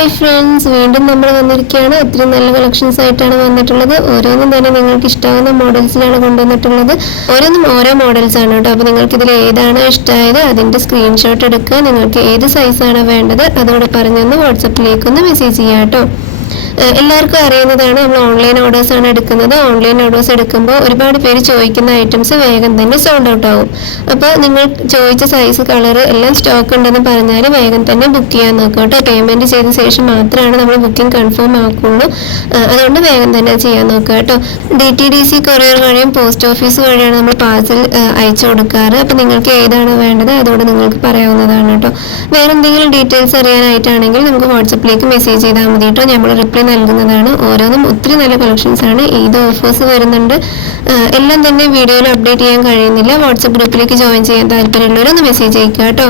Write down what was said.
Hi friends, വീണ്ടും നമ്മൾ വന്നിരിക്കുകയാണ്. ഒത്തിരി നല്ല കളക്ഷൻസ് ആയിട്ടാണ് വന്നിട്ടുള്ളത്. ഓരോന്നും തന്നെ നിങ്ങൾക്ക് ഇഷ്ടമാകുന്ന മോഡൽസിലാണ് കൊണ്ടുവന്നിട്ടുള്ളത്. ഓരോന്നും ഓരോ മോഡൽസ് ആണ് കേട്ടോ. അപ്പോൾ നിങ്ങൾക്ക് ഇതിൽ ഏതാണ് ഇഷ്ടമായത് അതിൻ്റെ സ്ക്രീൻഷോട്ട് എടുക്കുക. നിങ്ങൾക്ക് ഏത് സൈസാണ് വേണ്ടത് അതോടെ പറഞ്ഞൊന്ന് വാട്സപ്പിലേക്ക് ഒന്ന് മെസ്സേജ് ചെയ്യാം കേട്ടോ. എല്ലാവർക്കും അറിയുന്നതാണ്, നമ്മൾ ഓൺലൈൻ ഓർഡേഴ്സ് ആണ് എടുക്കുന്നത്. ഓൺലൈൻ ഓർഡേഴ്സ് എടുക്കുമ്പോൾ ഒരുപാട് പേര് ചോദിക്കുന്ന ഐറ്റംസ് വേഗം തന്നെ സോൾഡ് ഔട്ട് ആവും. അപ്പോൾ നിങ്ങൾ ചോദിച്ച സൈസ്, കളർ എല്ലാം സ്റ്റോക്ക് ഉണ്ടെന്ന് പറഞ്ഞാൽ വേഗം തന്നെ ബുക്ക് ചെയ്യാൻ നോക്കുക കേട്ടോ. പേയ്മെന്റ് ചെയ്ത ശേഷം മാത്രമാണ് നമ്മൾ ബുക്കിംഗ് കൺഫേം ആക്കുള്ളൂ. അതുകൊണ്ട് വേഗം തന്നെ ചെയ്യാൻ നോക്കുക കേട്ടോ. DTDC കൊറിയർ വഴിയും പോസ്റ്റ് ഓഫീസ് വഴിയാണ് നമ്മൾ പാഴ്സൽ അയച്ചു കൊടുക്കാറ്. അപ്പോൾ നിങ്ങൾക്ക് ഏതാണ് വേണ്ടത് അതോടെ നിങ്ങൾക്ക് പറയാവുന്നതാണ് കേട്ടോ. വേറെ എന്തെങ്കിലും ഡീറ്റെയിൽസ് അറിയാനായിട്ടാണെങ്കിൽ നമുക്ക് വാട്സപ്പിലേക്ക് മെസ്സേജ് ചെയ്താൽ മതി കേട്ടോ. നമ്മൾ റിപ്ലൈ നൽകുന്നതാണ്. ഓരോന്നും ഒത്തിരി നല്ല കളക്ഷൻസ് ആണ്. ഈദ് ഓഫേഴ്സ് വരുന്നുണ്ട്. എല്ലാം തന്നെ വീഡിയോയിൽ അപ്ഡേറ്റ് ചെയ്യാൻ കഴിയുന്നില്ല. വാട്സപ്പ് ഗ്രൂപ്പിലേക്ക് ജോയിൻ ചെയ്യാൻ താല്പര്യമുള്ളവരൊന്ന് മെസ്സേജ് അയക്കുക കേട്ടോ.